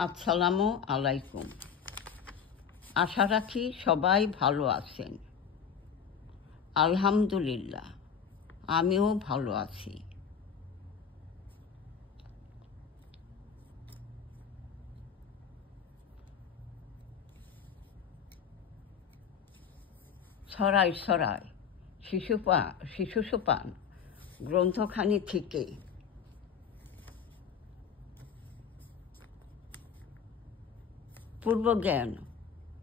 আসসালামু আলাইকুম। আশা রাখি সবাই ভালো আছেন। আলহামদুলিল্লাহ, আমিও ভালো আছি। ছড়াই ছড়াই শিশু সোপান গ্রন্থখানি থেকে পূর্বজ্ঞান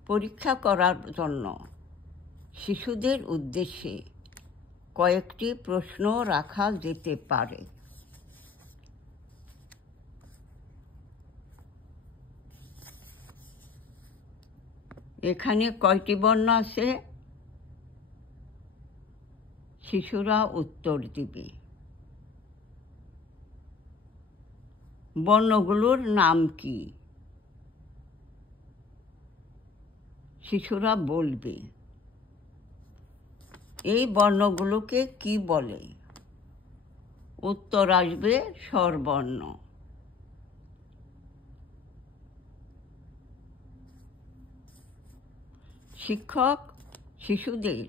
পরীক্ষা করার জন্য শিশুদের উদ্দেশ্যে কয়েকটি প্রশ্ন রাখা যেতে পারে। এখানে কয়টি বর্ণ আছে? শিশুরা উত্তর দিবে। বর্ণগুলোর নাম কি? শিশুরা বলবে। এই বর্ণগুলোকে কি বলে? উত্তর আসবে স্বরবর্ণ। শিক্ষক শিশুদের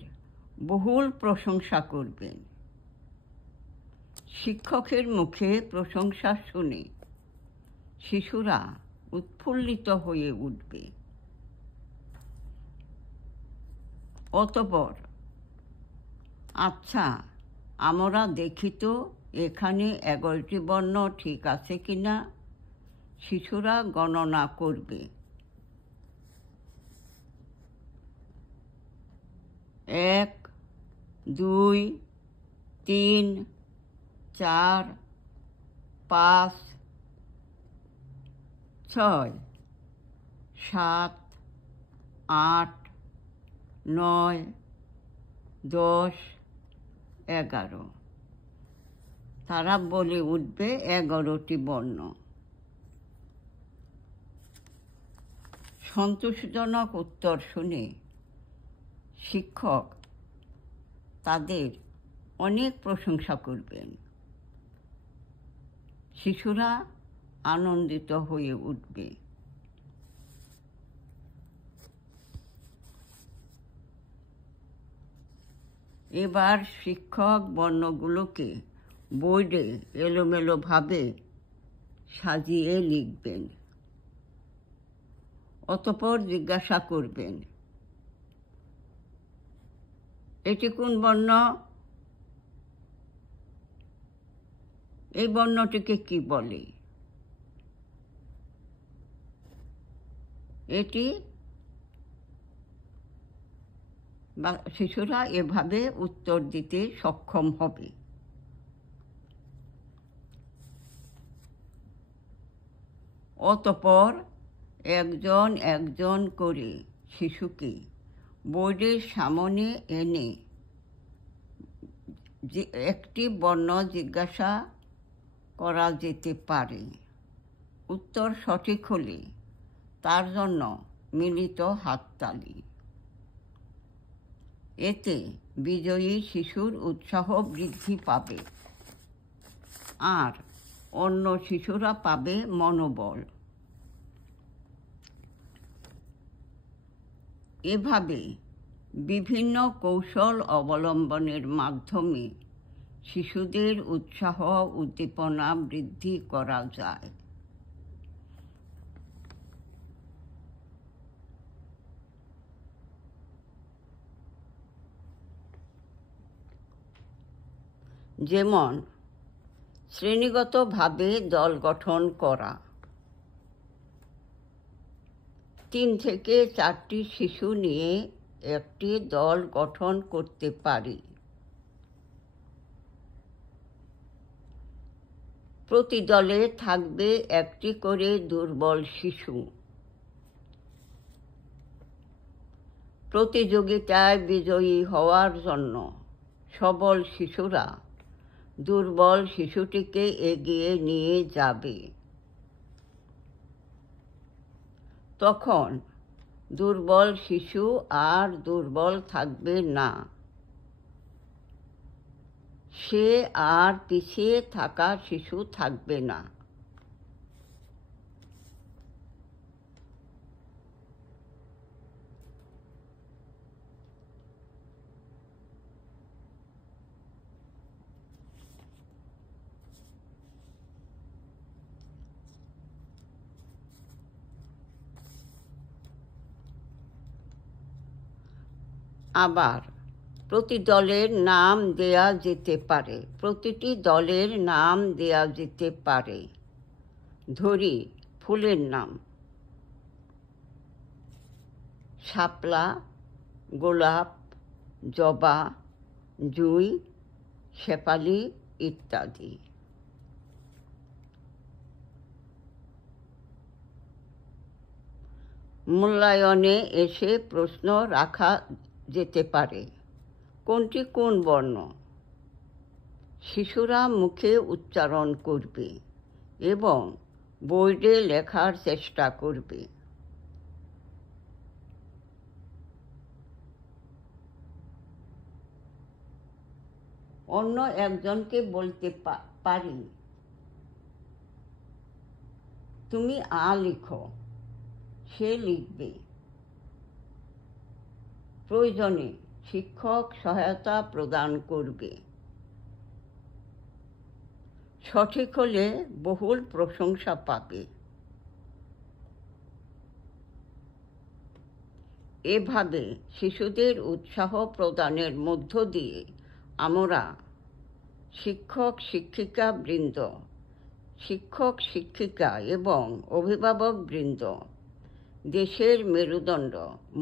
বহুল প্রশংসা করবেন। শিক্ষকের মুখে প্রশংসা শুনে শিশুরা উৎফুল্লিত হয়ে উঠবে। অতঃপর, আচ্ছা, আমরা দেখি তো এখানে 11টি বর্ণ ঠিক আছে কিনা। শিশুরা গণনা করবে। 1, 2, 3, 4, 5, 6, 7, 8, 9, 10, 11। তারা বলে উঠবে 11টি বর্ণ। সন্তোষজনক উত্তর শুনে শিক্ষক তাদের অনেক প্রশংসা করবেন। শিশুরা আনন্দিত হয়ে উঠবে। এবার শিক্ষক বর্ণগুলোকে বোর্ডে এলোমেলোভাবে সাজিয়ে লিখবেন। অতঃপর জিজ্ঞাসা করবেন, এটি কোন বর্ণ? এই বর্ণটিকে কি বলে? এটি শিশুরা এভাবে উত্তর দিতে সক্ষম হবে। অতঃপর একজন একজন করে শিশুকে বোর্ডের সামনে এনে একটি বর্ণ জিজ্ঞাসা করা যেতে পারে। উত্তর সঠিক হলে তার জন্য মিলিত হাততালি। এতে বিজয়ী শিশুর উৎসাহ বৃদ্ধি পাবে আর অন্য শিশুরা পাবে মনোবল। এভাবে বিভিন্ন কৌশল অবলম্বনের মাধ্যমে শিশুদের উৎসাহ উদ্দীপনা বৃদ্ধি করা যায়। যেমন শ্রেণীগতভাবে দল গঠন করা। 3 থেকে 4টি শিশু নিয়ে একটি দল গঠন করতে পারি। প্রতি দলে থাকবে একটি করে দুর্বল শিশু। প্রতিযোগিতায় বিজয়ী হওয়ার জন্য সবল শিশুরা দুর্বল শিশুটিকে এগিয়ে নিয়ে যাবে। তখন দুর্বল শিশু আর দুর্বল থাকবে না। সে আর পিছিয়ে থাকা শিশু থাকবে না। আবার প্রতি দলের নাম দেয়া যেতে পারে, প্রতিটি দলের নাম দেয়া যেতে পারে। ধরি ফুলের নাম: শাপলা, গোলাপ, জবা, জুঁই, শেফালি ইত্যাদি। মূল্যায়নে এসে প্রশ্ন রাখা যেতে পারে: কোনটি কোন বর্ণ? শিশুরা মুখে উচ্চারণ করবে এবং বোর্ডে লেখার চেষ্টা করবে। অন্য একজনকে বলতে পারি, তুমি আ লিখো, সে লিখবে। প্রয়োজনে শিক্ষক সহায়তা প্রদান করবে। সঠিক হলে বহুল প্রশংসা পাবে। এভাবে শিশুদের উৎসাহ প্রদানের মধ্য দিয়ে আমরা শিক্ষক শিক্ষিকা এবং অভিভাবকবৃন্দ দেশের মেরুদণ্ড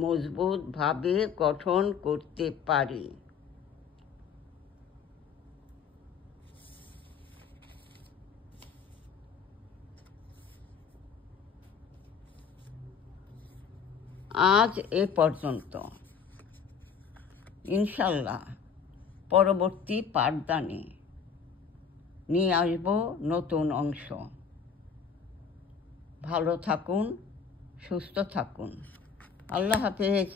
মজবুতভাবে গঠন করতে পারি। আজ এ পর্যন্ত। ইনশাল্লাহ পরবর্তী পাঠদানে নিয়ে আসব নতুন অংশ। ভালো থাকুন, সুস্থ থাকুন। আল্লাহ হাফেজ।